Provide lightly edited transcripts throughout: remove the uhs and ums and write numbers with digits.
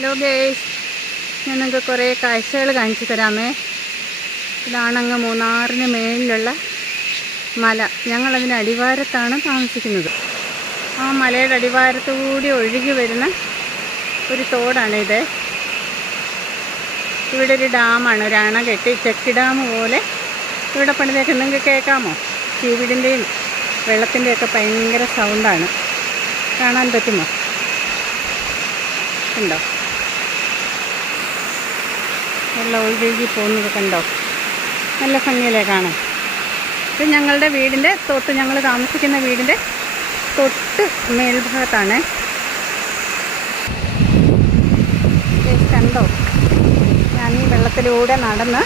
Hello guys, ഞാൻ നിങ്ങൾക്ക് കുറേ കാഴ്ചകൾ കാണിച്ചു തരാമേ. ഇതാണങ്ങ് മൂന്നാറിന് മേളിലുള്ള മല. ഞങ്ങളതിന് അടിവാരത്താണ് താമസിക്കുന്നത്. ആ മലയുടെ അടിവാരത്തു കൂടി ഒഴുകി വരുന്ന ഒരു തോടാണിത്. ഇവിടെ ഒരു ഡാമാണ്, ഒരു അണ കെട്ടി ചെക്ക് ഡാം പോലെ ഇവിടെ പണിതേക്ക്. നിങ്ങൾക്ക് കേൾക്കാമോ? ചീവിടിൻ്റെയും വെള്ളത്തിൻ്റെയൊക്കെ ഭയങ്കര സൗണ്ടാണ്. കാണാൻ പറ്റുമോ? ഉണ്ടോ? വെള്ളം ഒഴുകി പോകുന്നത് കണ്ടോ? നല്ല ഭംഗിയല്ലേ കാണാൻ. ഇത് ഞങ്ങളുടെ വീടിൻ്റെ തൊട്ട്, ഞങ്ങൾ താമസിക്കുന്ന വീടിൻ്റെ തൊട്ട് മേൽഭാഗത്താണ്. കണ്ടോ? ഞാൻ ഈ വെള്ളത്തിലൂടെ നടന്ന്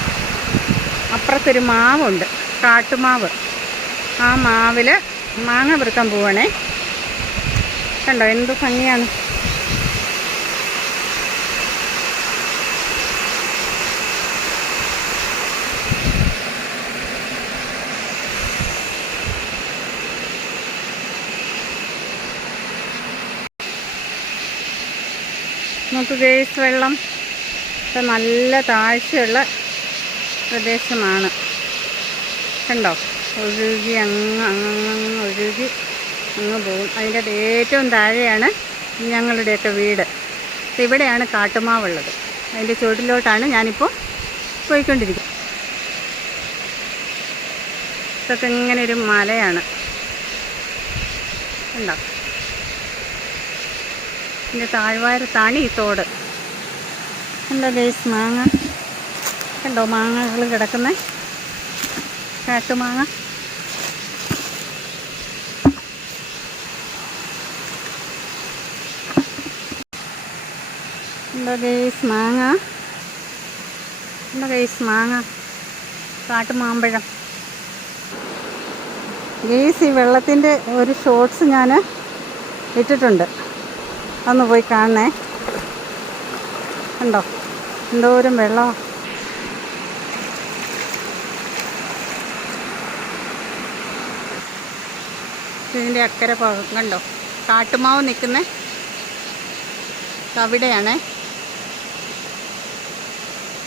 അപ്പുറത്തൊരു മാവുണ്ട്, കാട്ടുമാവ്. ആ മാവിൽ മാങ്ങ പെറുക്കാൻ പോവാണേ. കണ്ടോ എന്ത് ഭംഗിയാണ്. നമുക്ക് ഗേസ് വെള്ളം നല്ല താഴ്ചയുള്ള പ്രദേശമാണ്. കണ്ടോ? ഒഴുകി അങ്ങ് ഒഴുകി അങ്ങ് പോകും. അതിൻ്റെ ഏറ്റവും താഴെയാണ് ഞങ്ങളുടെയൊക്കെ വീട്. ഇവിടെയാണ് കാട്ടുമാവുള്ളത്. അതിൻ്റെ ചുവട്ടിലോട്ടാണ് ഞാനിപ്പോൾ പോയിക്കൊണ്ടിരിക്കുന്നത്. ഇതൊക്കെ ഇങ്ങനെ ഒരു മലയാണ്. കണ്ടോ? ഇതിൻ്റെ താഴ്വാരത്താണ് ഈ തോട്. കണ്ടോ ഗേസ്? മാങ്ങ കണ്ടോ? മാങ്ങകൾ കിടക്കുന്ന കാട്ടുമാങ്ങ. കണ്ടോ ഗേസ്? മാങ്ങ കണ്ടോ ഗേസ്? മാങ്ങ, കാട്ടുമാമ്പഴം. ഗേസ്, ഈ വെള്ളത്തിൻ്റെ ഒരു ഷോർട്സ് ഞാൻ ഇട്ടിട്ടുണ്ട്, അതൊന്ന് പോയി കാണണേ. കണ്ടോ എന്തോരം വെള്ളമാണ്. ഇതിൻ്റെ അക്കരെ ഭാഗം കണ്ടോ? കാട്ടുമാവ് നിൽക്കുന്ന അവിടെയാണേ.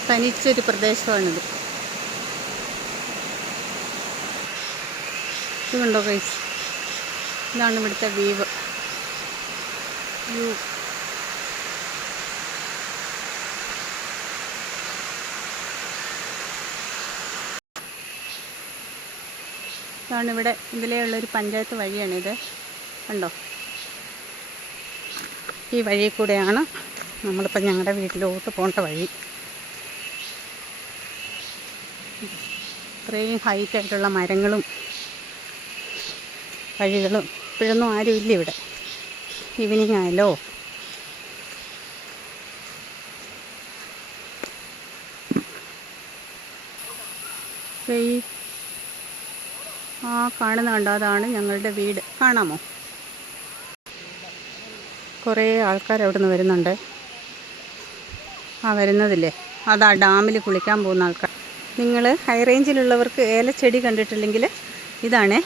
തനിച്ചൊരു പ്രദേശമാണിത്. ഇത് കണ്ടോ ഗൈസ്? ഇതാണ് ഇവിടുത്തെ വ്യൂ. ഇതാണ് ഇവിടെ ഇതിലേ ഉള്ളൊരു പഞ്ചായത്ത് വഴിയാണിത്. കണ്ടോ? ഈ വഴി കൂടെയാണ് നമ്മളിപ്പോൾ ഞങ്ങളുടെ വീട്ടിലോട്ട് പോകേണ്ട വഴി. ഇത്രയും ഹൈറ്റായിട്ടുള്ള മരങ്ങളും വഴികളും. ഇപ്പോഴൊന്നും ആരും ഇല്ല ഇവിടെ. ഈവനിങ് ആയല്ലോ. ആ കാണുന്ന കണ്ടോ? അതാണ് ഞങ്ങളുടെ വീട്. കാണാമോ? കുറേ ആൾക്കാർ അവിടെ നിന്ന് വരുന്നുണ്ട്. ആ വരുന്നതില്ലേ, അതാ ഡാമിൽ കുളിക്കാൻ പോകുന്ന ആൾക്കാർ. നിങ്ങൾ ഹൈ റേഞ്ചിലുള്ളവർക്ക് ഏലച്ചെടി കണ്ടിട്ടില്ലെങ്കിൽ ഇതാണ്.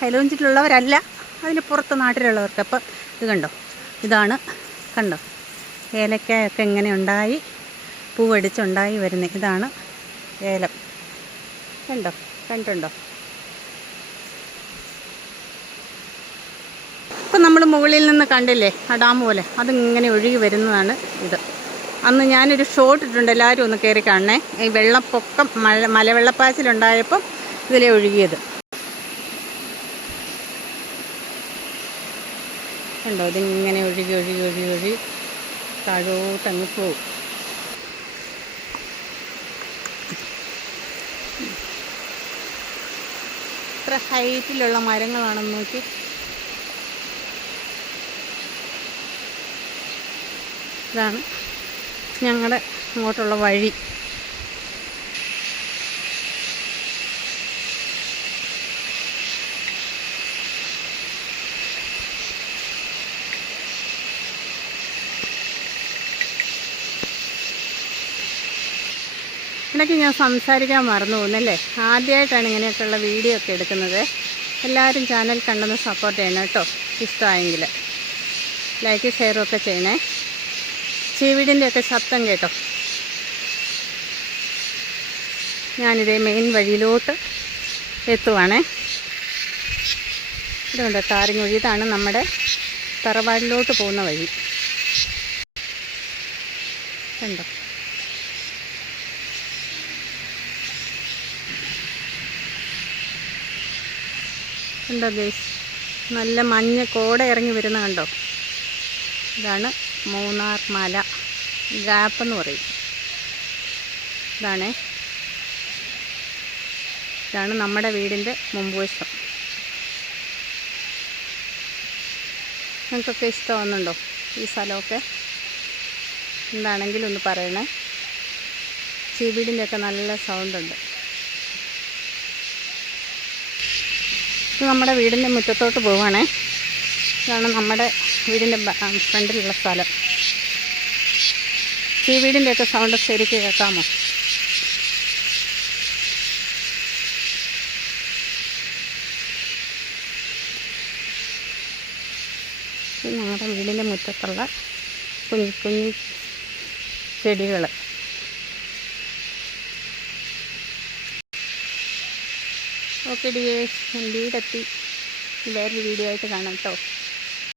ഹൈ റേഞ്ചിലുള്ളവരല്ല, അതിന് പുറത്ത് നാട്ടിലുള്ളവർക്ക്. അപ്പം ഇത് കണ്ടോ? ഇതാണ്. കണ്ടോ? ഏലക്കായൊക്കെ ഇങ്ങനെ ഉണ്ടായി പൂവടിച്ചുണ്ടായി വരുന്നത്. ഇതാണ് ഏലം. കണ്ടുണ്ടോ? ഇപ്പം നമ്മൾ മുകളിൽ നിന്ന് കണ്ടില്ലേ ആ ഡാം പോലെ, അതിങ്ങനെ ഒഴുകി വരുന്നതാണ് ഇത്. അന്ന് ഞാനൊരു ഷോട്ട് ഇട്ടിട്ടുണ്ട്, എല്ലാവരും ഒന്ന് കയറി കാണണേ. ഈ വെള്ളപ്പൊക്കം മലവെള്ളപ്പാച്ചിലുണ്ടായപ്പം ഇതിലെ ഒഴുകിയത് കണ്ടോ? ഇതിങ്ങനെ ഒഴുകി ഒഴുകി ഒഴുകി ഒഴുകി താഴോട്ടങ്ങ് പോവും. എത്ര ഹൈറ്റിലുള്ള മരങ്ങളാണെന്ന് നോക്കി. ഇതാണ് ഞങ്ങളുടെ അങ്ങോട്ടുള്ള വഴി. ഇടയ്ക്ക് ഞാൻ സംസാരിക്കാൻ മറന്നു പോകുന്നല്ലേ. ആദ്യമായിട്ടാണ് ഇങ്ങനെയൊക്കെയുള്ള വീഡിയോ ഒക്കെ എടുക്കുന്നത്. എല്ലാവരും ചാനൽ കണ്ടൊന്ന് സപ്പോർട്ട് ചെയ്യണം കേട്ടോ. ഇഷ്ടമായെങ്കിൽ ലൈക്ക് ഷെയറും ഒക്കെ ചെയ്യണേ. ചീവീടിൻ്റെയൊക്കെ ശബ്ദം കേട്ടോ. ഞാനിതേ മെയിൻ വഴിയിലോട്ട് എത്തുവാണേ. ഇതുണ്ട് ടാറിങ് വഴി. ഇതാണ് നമ്മുടെ തറവാടിലോട്ട് പോകുന്ന വഴി. കണ്ടോ? കണ്ടോ ഗൈസ്, നല്ല മഞ്ഞ് കോട ഇറങ്ങി വരുന്ന കണ്ടോ? ഇതാണ് മൂന്നാർ മല ഗ്യാപ്പ് എന്ന് പറയും. ഇതാണ് നമ്മുടെ വീടിൻ്റെ മുൻവശം. നിങ്ങൾക്കൊക്കെ ഇഷ്ടമാകുന്നുണ്ടോ ഈ സ്ഥലമൊക്കെ? എന്താണെങ്കിലും ഒന്ന് പറയണേ. ചീവീടിൻ്റെയൊക്കെ നല്ല സൗണ്ടുണ്ട്. ഇത് നമ്മുടെ വീടിൻ്റെ മുറ്റത്തോട്ട് പോവുകയാണേ. ഇതാണ് നമ്മുടെ വീടിൻ്റെ ഫ്രണ്ടിലുള്ള സ്ഥലം. ചീവീടിൻ്റെയൊക്കെ സൗണ്ട് ശരിക്ക് കേൾക്കാമോ? ഇത് ഞങ്ങളുടെ വീടിൻ്റെ മുറ്റത്തുള്ള കുഞ്ഞു കുഞ്ഞു ചെടികൾ. ഓക്കെ ഡിയേഴ്സ്, ഞാൻ വീടെത്തി. വേറൊരു വീഡിയോ ആയിട്ട് കാണാം കേട്ടോ.